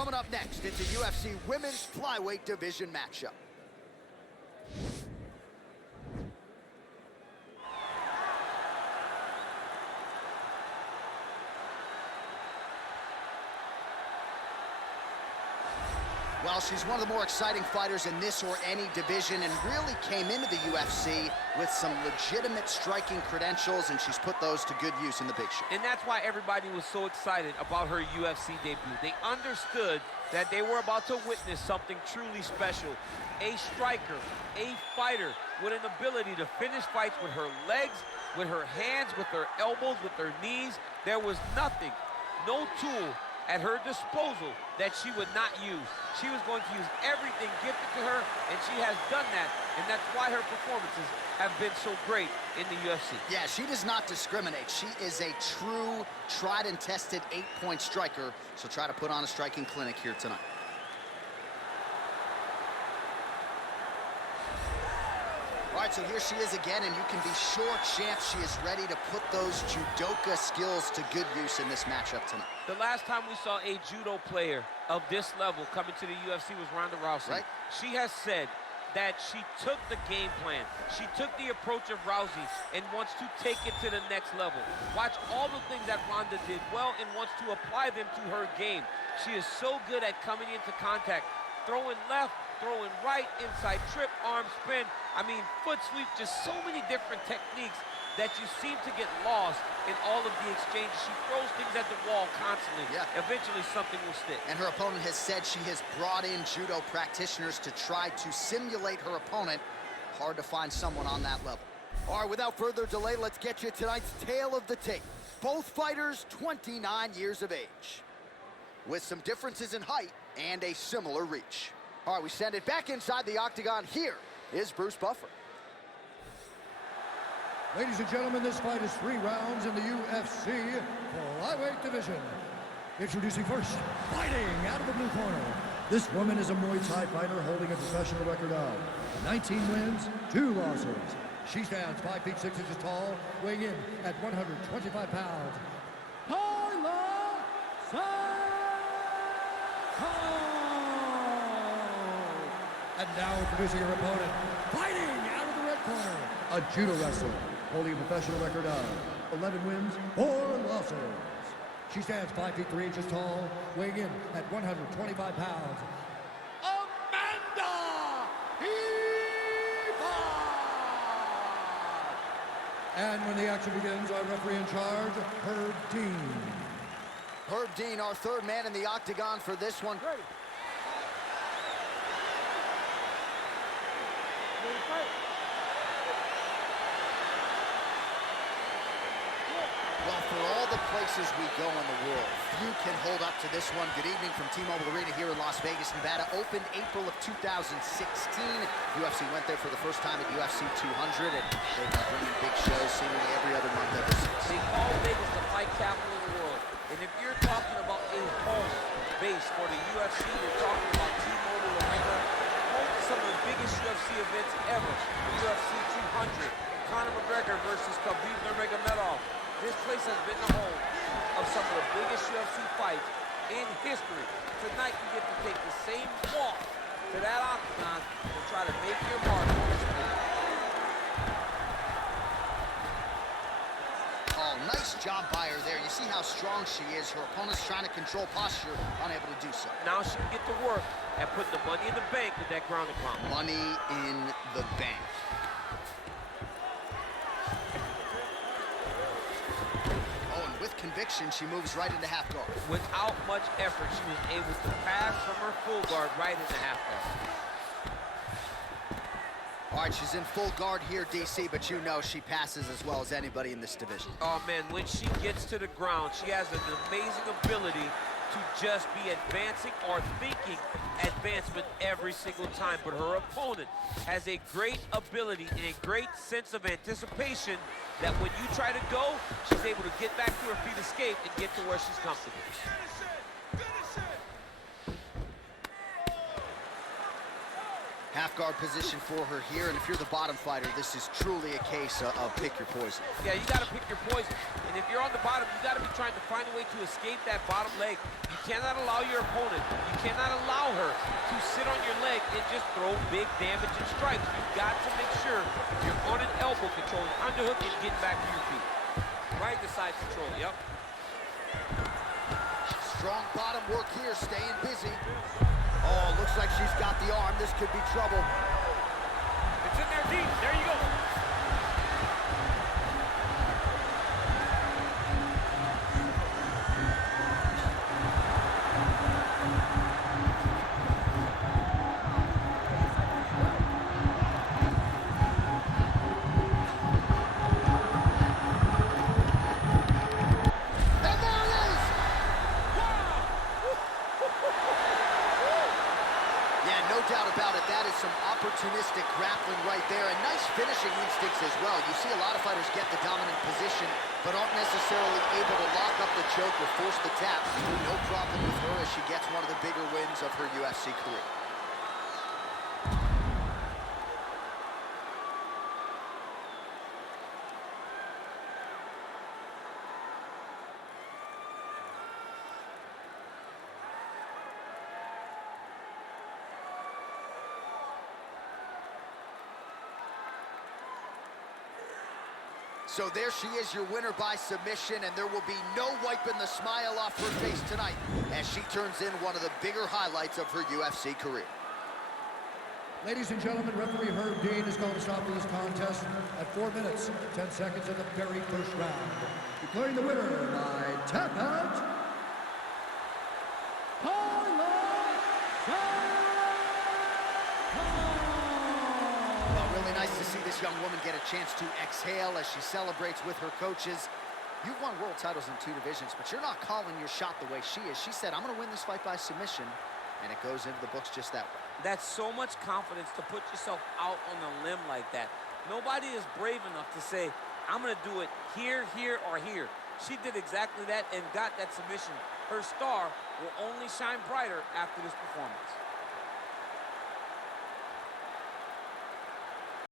Coming up next, it's a UFC Women's Flyweight Division matchup. Well, she's one of the more exciting fighters in this or any division and really came into the UFC with some legitimate striking credentials, and she's put those to good use in the big show. And that's why everybody was so excited about her UFC debut. They understood that they were about to witness something truly special. A striker, a fighter with an ability to finish fights with her legs, with her hands, with her elbows, with her knees. There was nothing, no tool at her disposal that she would not use. She was going to use everything gifted to her, and she has done that, and that's why her performances have been so great in the UFC. Yeah, she does not discriminate. She is a true, tried and tested 8-point striker. She'll try to put on a striking clinic here tonight. All right, so here she is again, and you can be sure, champ, she is ready to put those judoka skills to good use in this matchup tonight. The last time we saw a judo player of this level coming to the UFC was Ronda Rousey. Right. She has said that she took the game plan. She took the approach of Rousey and wants to take it to the next level. Watch all the things that Ronda did well and wants to apply them to her game. She is so good at coming into contact, throwing left, throwing right, inside trip, arm spin. I mean, foot sweep, just so many different techniques that you seem to get lost in all of the exchanges. She throws things at the wall constantly. Yeah. Eventually something will stick. And her opponent has said she has brought in judo practitioners to try to simulate her opponent. Hard to find someone on that level. All right, without further delay, let's get you tonight's tale of the tape. Both fighters 29 years of age, with some differences in height and a similar reach. All right, we send it back inside the octagon. Here is Bruce Buffer. Ladies and gentlemen, this fight is 3 rounds in the UFC Flyweight Division. Introducing first, fighting out of the blue corner. This woman is a Muay Thai fighter holding a professional record of 19 wins, 2 losses. She stands 5 feet 6 inches tall, weighing in at 125 pounds. Taila Santos! And now introducing her opponent, fighting out of the red corner, a judo wrestler holding a professional record of 11 wins, 4 losses. She stands 5 feet 3 inches tall, weighing in at 125 pounds. Amanda Ribas! And when the action begins, our referee in charge, Herb Dean. Herb Dean, our third man in the octagon for this one. Ready. Ready, fight. Well, for all the places we go in the world, few can hold up to this one. Good evening from T-Mobile Arena here in Las Vegas, Nevada. Opened April of 2016. UFC went there for the first time at UFC 200, and they've been bringing big shows seemingly every other month ever since. They call Vegas the fight capital of the world. And if you're talking about a home base for the UFC, you're talking about T-Mobile Arena, home to some of the biggest UFC events ever. UFC 200, Conor McGregor versus Khabib Nurmagomedov. This place has been the home of some of the biggest UFC fights in history. Tonight, you get to take the same walk to that octagon and try to make your mark on this fight. Oh, nice job by her there. You see how strong she is. Her opponent's trying to control posture, unable to do so. Now she can get to work and put the money in the bank with that ground and pound. Money in the bank. With conviction, she moves right into half guard. Without much effort, she was able to pass from her full guard right into half guard. All right, she's in full guard here, DC, but you know she passes as well as anybody in this division. Oh, man, when she gets to the ground, she has an amazing ability to just be advancing or thinking advancement every single time. But her opponent has a great ability and a great sense of anticipation that when you try to go, she's able to get back to her feet, escape, and get to where she's comfortable. Half guard position for her here, and if you're the bottom fighter, this is truly a case of pick your poison. Yeah, you gotta pick your poison. And if you're on the bottom, you gotta be trying to find a way to escape that bottom leg. You cannot allow your opponent, you cannot allow her to sit on your leg and just throw big damage and strikes. You've got to make sure you're on an elbow controlling underhook and getting back to your feet. Right to side control, yep. Strong bottom work here, staying busy. Oh, looks like she's got the arm. This could be trouble. It's in there deep. There you go. Some opportunistic grappling right there, and nice finishing instincts as well. You see a lot of fighters get the dominant position, but aren't necessarily able to lock up the choke or force the tap. No problem with her as she gets one of the bigger wins of her UFC career. So there she is, your winner by submission, and there will be no wiping the smile off her face tonight as she turns in one of the bigger highlights of her UFC career. Ladies and gentlemen, referee Herb Dean is going to stop for this contest at 4 minutes, 10 seconds of the very first round. Declaring the winner by tap out, Taila Santos. Really nice to see this young woman get a chance to exhale as she celebrates with her coaches. You've won world titles in 2 divisions, but you're not calling your shot the way she is. She said, I'm going to win this fight by submission, and it goes into the books just that way. That's so much confidence to put yourself out on a limb like that. Nobody is brave enough to say, I'm going to do it here, here, or here. She did exactly that and got that submission. Her star will only shine brighter after this performance.